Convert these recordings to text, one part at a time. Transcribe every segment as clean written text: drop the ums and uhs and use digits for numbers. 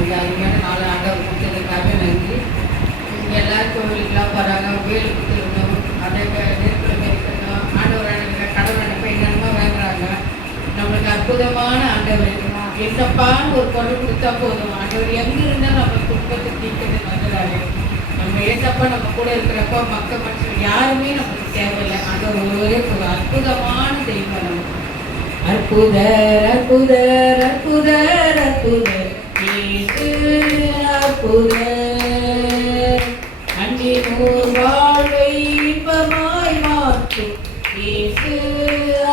இந்த அருமையான நாலு ஆண்டவர் கொடுத்ததுக்காக நன்றி. இங்கே எல்லாரும் கோவிலுக்கெல்லாம் போகிறாங்க, வேலுக்கு திரும்பணும், அதே நெருப்பில் மெரிக்கணும், ஆண்டவர் அனுப்பின கடவுள் அனுப்ப என்னென்னமோ வேண்டுறாங்க. நம்மளுக்கு அற்புதமான ஆண்டவர் எசப்பான்னு ஒரு குரல் கொடுத்தா போதும். ஆண்டவர் எங்கே இருந்தால் நம்ம துன்பத்தை தீர்க்கிறது வந்துடாரு. நம்ம ஏசப்பா நம்ம கூட இருக்கிறப்போ மக்கள் மனுஷன் யாருமே நம்மளுக்கு தேவையில்லை. ஆண்டவர் ஒருவரே போதும். அற்புதமான தெய்வம் நம்ம. அற்புதர் அற்புதர் அற்புதர் அற்புதர் இயேசு அற்புதர். அன்பினோர் வாழ்வை இன்பமாய் மாற்றும் இயேசு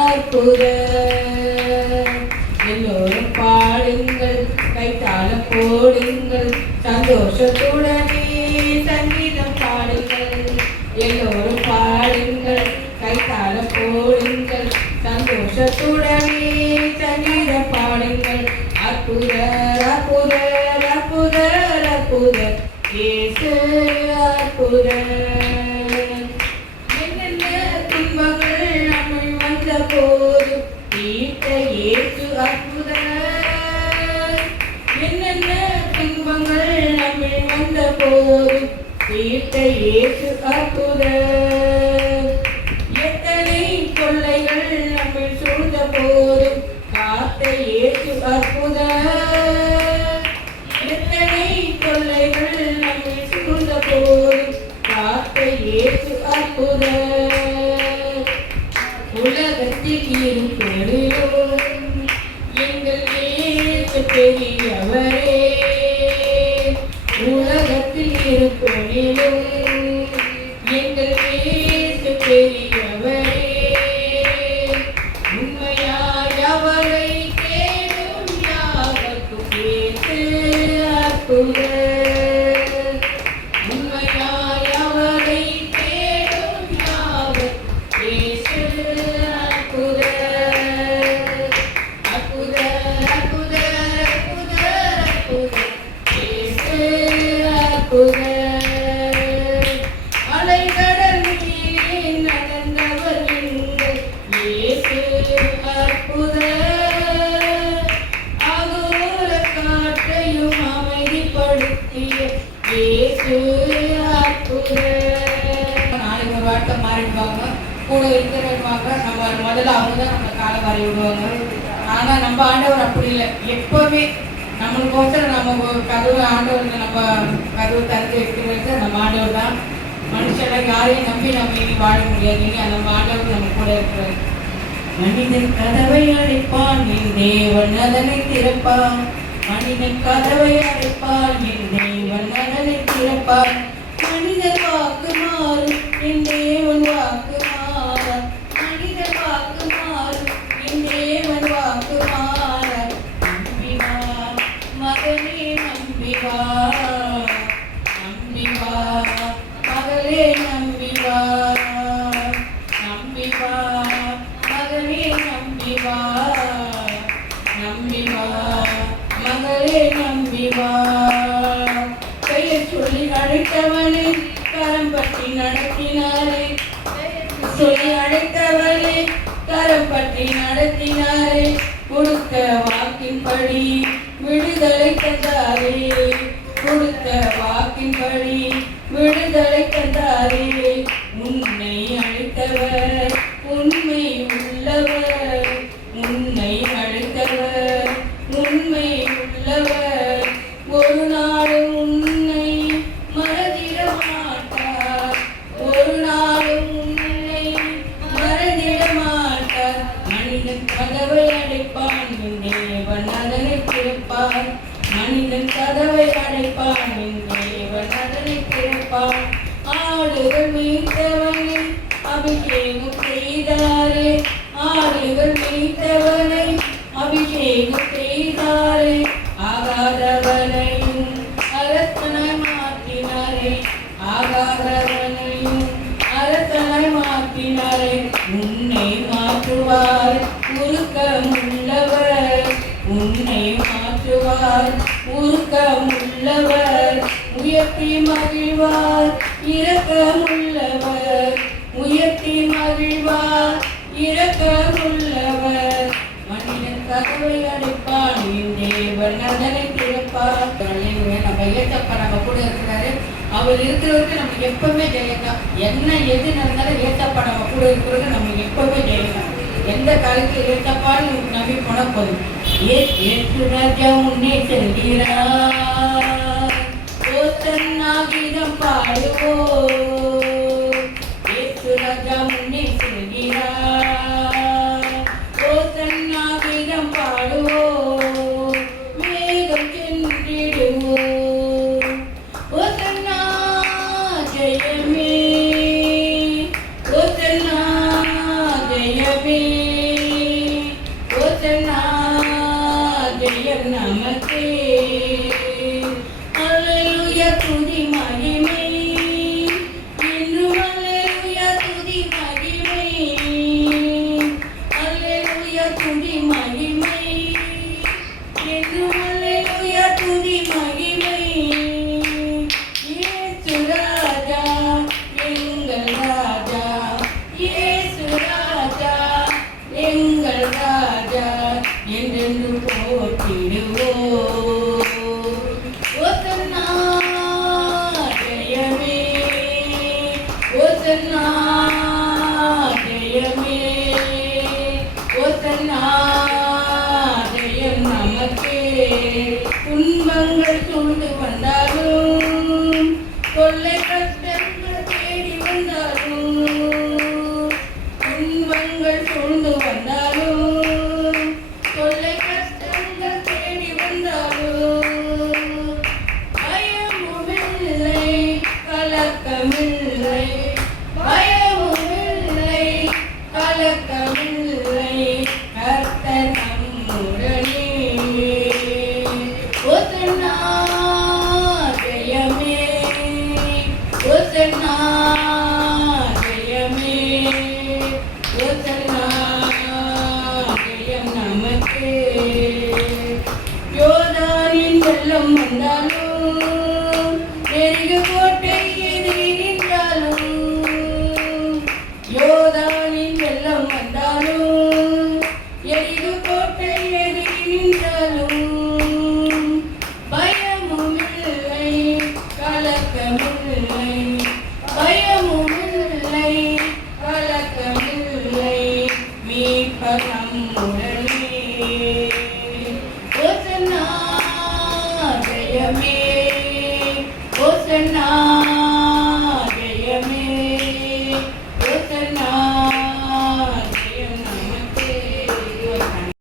அற்புதர். எல்லோரும் பாடுங்கள், கைத்தாளம் போடுங்கள், சந்தோஷத்துடனே சங்கீதம் பாடுங்கள். எல்லோரும் பாடுங்கள், கைத்தாளம் போடுங்கள், சந்தோஷத்துடனே சங்கீதம் பாடுங்கள். அற்புதர் அற்புதர் அற்புதர் அற்புதர் இயேசு அற்புதர். என்னென்ன துன்பங்கள் நம்மை வந்த போது தீர்த்த இயேசு அற்புதர். என்னென்ன துன்பங்கள் நம்மை வந்த போது தீர்த்த இயேசு அற்புதர். எத்தனை கொள்ளைகள் நம்மை சூழ்ந்த போது காத்த இயேசு அற்புதர். எத்தனை கொள்ளைகள் நம்மை சூழ்ந்த போது காத்த இயேசு அற்புதர். உலகத்தில் இருப்பொழுதும் எங்கள் இயேசு பெரியவரே. உலகத்தில் இருப்பொழுதும் எங்கள் இயேசு பெரியவரே. உண்மையாய் அவரை தேடும் யாவர்க்கும் இயேசு அற்புதர். உண்மையாய் அவரை தேடும் யாவர்க்கும் இயேசு அற்புதர். அற்புதர் அற்புதர் அற்புதர் அற்புதர் இயேசு அற்புதர். அலைகடல் மீதே நடந்தவர் எங்கள் இயேசு அற்புதர். அகோர காற்றையும் அமைதிப்படுத்திய இயேசு அற்புதர். நாளைக்கு ஒரு வார்த்தை மாறிடுவாங்க, கூட இருக்கிறவங்க நம்ம முதல்ல அவங்க தான் நம்ம காலை வாரி விடுவாங்க. ஆனால் நம்ம ஆண்டவர் அப்படி இல்லை. எப்போவுமே நம்மளுக்கோசரம் நம்ம கதவு ஆண்டவர் நம்ம கதவு திறந்து வைக்கிறது நம்ம ஆண்டவர் தான். மனுஷெல்லாம் யாரையும் நம்பி நம்ம இனி வாழ முடியாது. இல்லையா? நம்ம ஆண்டவர் நம்ம கூட இருக்கிறார். மனிதன் கதவை அடைப்பான், என் தேவன் அதனை திறப்பான். மனிதன் கதவை அடைப்பான், என் தேவன் அதனை திறப்பான். மனிதன் வாக்கு மாறும், என் தேவன் வாக்கு மாறார். மனிதன் வாக்கு மாறும், என் தேவன் வாக்கு மாறார். நம்பி வா மகனே, நம்பி வா, நம்பி வா மகளே, நம்பி வா, நம்பி வா மகனே, நம்பி வா, நம்பி வா மகளே, நம்பி வா. பெயர் சொல்லி அழைத்தவனே, கரம் பற்றி நடத்தினாரே. சொல்லி அழைத்தவனே, கரம் பற்றி நடத்தினாரே. கொடுத்த வாக்கின்படி விடுதலை தந்தாரே. கொடுத்த வாக்கின்படி விடுதலை தந்தாரே. உன்னை அழைத்தவர் உண்மை உள்ளவர். உன்னை அழைத்தவர் உண்மை உள்ளவர். ஒரு நாளும் உன்னை மறந்திட மாட்டார். ஒரு நாளும் உன்னை மறந்திட மாட்டார். மனிதன் கதவை அடைப்பான், என் தேவன் அதனை திறப்பான். மனிதன் கதவை அடைப்பான், என் தேவன் அதனை திறப்பான். ஆடுகள் மீட்டவனை அபிஷேகம் செய்தாரே. ஆடுகள் மீட்டவனை அபிஷேகம் செய்தாரே. ஆகாதவனையும் அரசனாய் மாற்றினாரே. ஆகாதவனையும் அரசனாய் மாற்றினாரே. உன்னை மாற்றுவார் உருக்கமுள்ளவர். உன்னை மாற்றுவார் உருக்கமுள்ளவர். உயர்த்தி மகிழ்வார் இரக்கமுள்ளவர். உயர்த்தி மகிழ்வார் இரக்கமுள்ளவர். மனிதன் கதவை அடைப்பான், என் தேவன் அதனை திறப்பார். ஏசப்பா நம்ம கூட இருக்கிறாரு. அவர் இருக்கிறவருக்கு நமக்கு எப்பவுமே ஜெயம்தான். என்ன எது நடந்தாலும் ஏசப்பா நம்ம கூட இருக்கிறவருக்கு நமக்கு எப்பவுமே ஜெயம்தான். எந்த காலத்தில் ஏசப்பான்னு நம்பி போன போதும். ஏசு ராஜா முன்னே செல்கிறார், ஓசன்னா கீதம் பாடுவோம். ஏசு ராஜா முன்னே செல்கிறார், ஓசன்னா கீதம் பாடுவோம். வேகம் சென்றிடுவோம், ஓசன்னா ஜெயமே, ஓசன்னா ஜெயமே, ஓசன்னா ஜெயம் நமக்கே. அல்லேலூயா துதி மகிமை, இன்னும் அல்லேலூயா துதி மகிமை, அல்லேலூயா துதி மகிமை, இன்னும் அல்லேலூயா துதி மகிமை. இயேசு ராஜா எங்கள் ராஜா, இயேசு ராஜா எங்கள் ராஜா, என்றென்று போற்றிடுவோம். ஓசன்னா ஜெயமே, ஓசன்னா ஜெயமே, ஓசன்னா ஜெயம் நமக்கே. துன்பங்கள் சூழ்ந்து வந்தாலும், கொள்ளை கஷ்டங்கள் தேடி வந்தாலும், துன்பங்கள் சூழ்ந்து வந்தாலும், கொள்ளை கஷ்டங்கள் தேடி வந்தாலும், பயமுமில்லை கலக்கமில்லை, பயமுமில்லை கலக்கமில்லை, கர்த்தர் நம்முடனே. ஓசன்னா ஜெயமே, ஓசன்னா ஜெயமே, ஓசன்னா ஜெயம் நமக்கே. யோர்தானின் வெள்ளம் வந்தாலும், எரிகோ